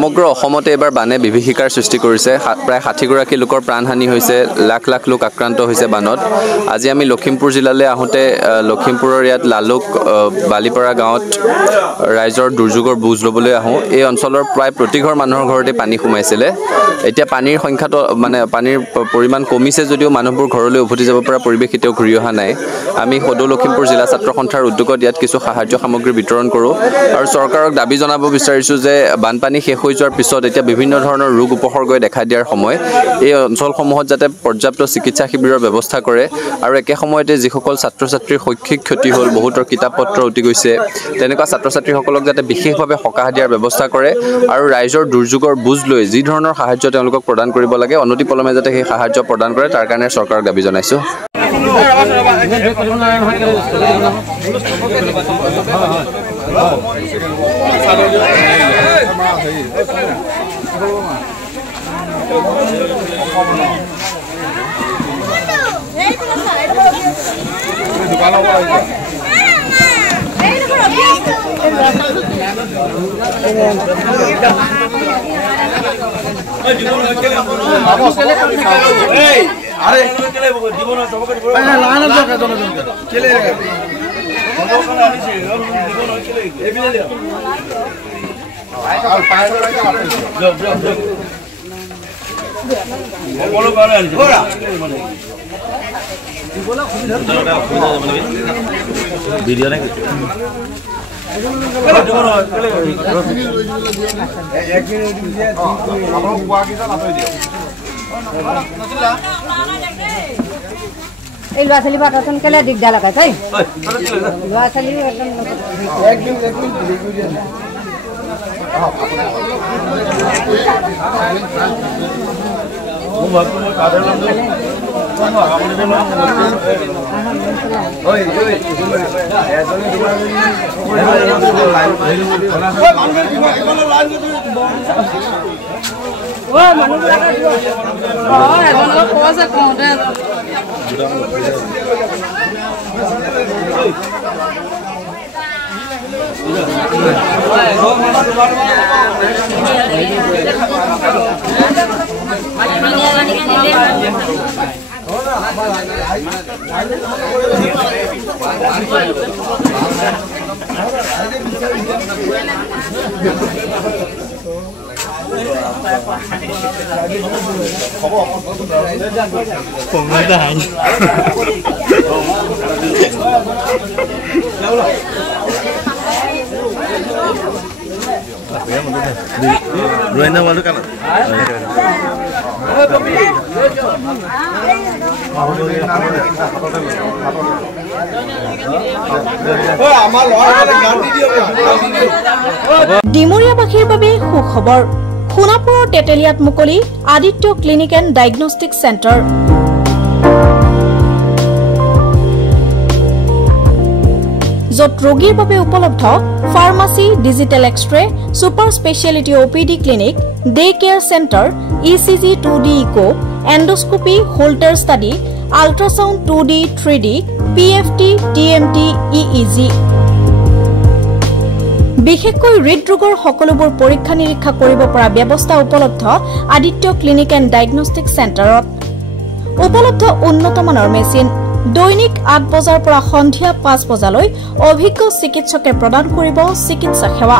সমগ্ৰ অসমতে এবাৰ বানে বিভীষিকাৰ সৃষ্টি কৰিছে প্ৰায় 60 গৰাকী লোকৰ প্ৰাণহানি হৈছে লাখ লাখ লোক আক্ৰান্ত হৈছে বানত আজি আমি লখিমপুৰ জিলালৈ আহোঁতে লখিমপুৰৰ ইয়াত লালুক বালিপাৰা গাঁৱত ৰাইজৰ দুৰ্যোগৰ বুজ ল'বলৈ আহোঁ এই অঞ্চলৰ প্ৰায় প্ৰতি ঘৰ মানুহৰ ঘৰতে পানী সোমাইছিলে এতিয়া পানীৰ সংখ্যাটো মানে পানীৰ পৰিমাণ কমিছে যদিও মানুহবোৰ ঘৰলৈ উভতি যাব পৰা পৰিৱেশ এতিয়াও ঘূৰি অহা নাই আমি সদৌ লখিমপুৰ জিলা ছাত্ৰ সন্থাৰ উদ্যোগত ইয়াত কিছু সাহায্য সামগ্ৰী বিতৰণ কৰোঁ আৰু চৰকাৰক দাবী জনাব বিচাৰিছোঁ যে বানপানী শেষ হৈ যোৱাৰ পিছত এতিয়া বিভিন্ন ধৰণৰ ৰোগ উপসৰ্গই দেখা দিয়াৰ সময় এই অঞ্চলসমূহত যাতে পৰ্যাপ্ত চিকিৎসা শিবিৰৰ ব্যৱস্থা কৰে আৰু একে সময়তে যিসকল ছাত্ৰ ছাত্ৰীৰ শৈক্ষিক ক্ষতি হ'ল বহুতৰ কিতাপ পত্ৰ উটি গৈছে তেনেকুৱা ছাত্ৰ ছাত্ৰীসকলক যাতে বিশেষভাৱে সকাহ দিয়াৰ ব্যৱস্থা কৰে আৰু ৰাইজৰ দুৰ্যোগৰ বুজ লৈ যি ধৰণৰ সাহায্য তেওঁলোকক প্ৰদান কৰিব লাগে অনতিপলমে যাতে সেই সাহায্য প্ৰদান কৰে তাৰ কাৰণে চৰকাৰক দাবী জনাইছোঁ আরে জীবন লাইন দরকার জনজনকে কেলে খবরখানা আনিছে জীবন কেলে এবিলে দিও আর পায়রা রাখা আপনি জব জব জব বলো কারে আনিছে মানে বলা সুবিধা মানে ভিডিও নাকি এই ল'ৰা ছোৱালী বাটাচোন কেলে দিগদাৰ লগাই তই ল'ৰা ছোৱালী Ruena malu kan? ডিমৰীয়াবাসীৰ বাবে সুখবৰ সোণাপুৰৰ টেটেলিয়াত মুকলি Aditya clinic and diagnostic centre য'ত ৰোগীৰ বাবে উপলব্ধ pharmacy digital X-ray super speciality OPD clinic day care centre ECG 2D echo endoscopy holter study ultrasound 2D 3D PFT TMT EEG বিশেষকৈ হৃদৰোগৰ সকলোবোৰ পৰীক্ষা নিৰীক্ষা কৰিব পৰা ব্যৱস্থা উপলব্ধ আদিত্য ক্লিনিক এণ্ড ডায়েগনষ্টিক চেণ্টাৰত উপলব্ধ উন্নতমানৰ মেচিন দৈনিক 8 বজাৰ পৰা সন্ধিয়া 5 বজালৈ অভিজ্ঞ চিকিৎসকে প্ৰদান কৰিব চিকিৎসা সেৱা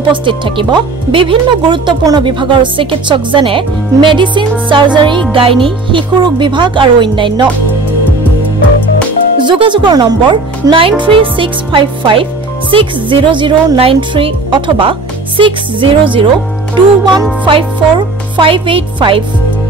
উপস্থিত থাকিব বিভিন্ন গুৰুত্বপূৰ্ণ বিভাগৰ চিকিৎসক যেনে মেডিচিন সাৰ্জাৰী গাইনী শিশুৰোগ বিভাগ আৰু অন্যান্য যোগাযোগৰ নম্বৰ 9365560093 অথবা 6002154585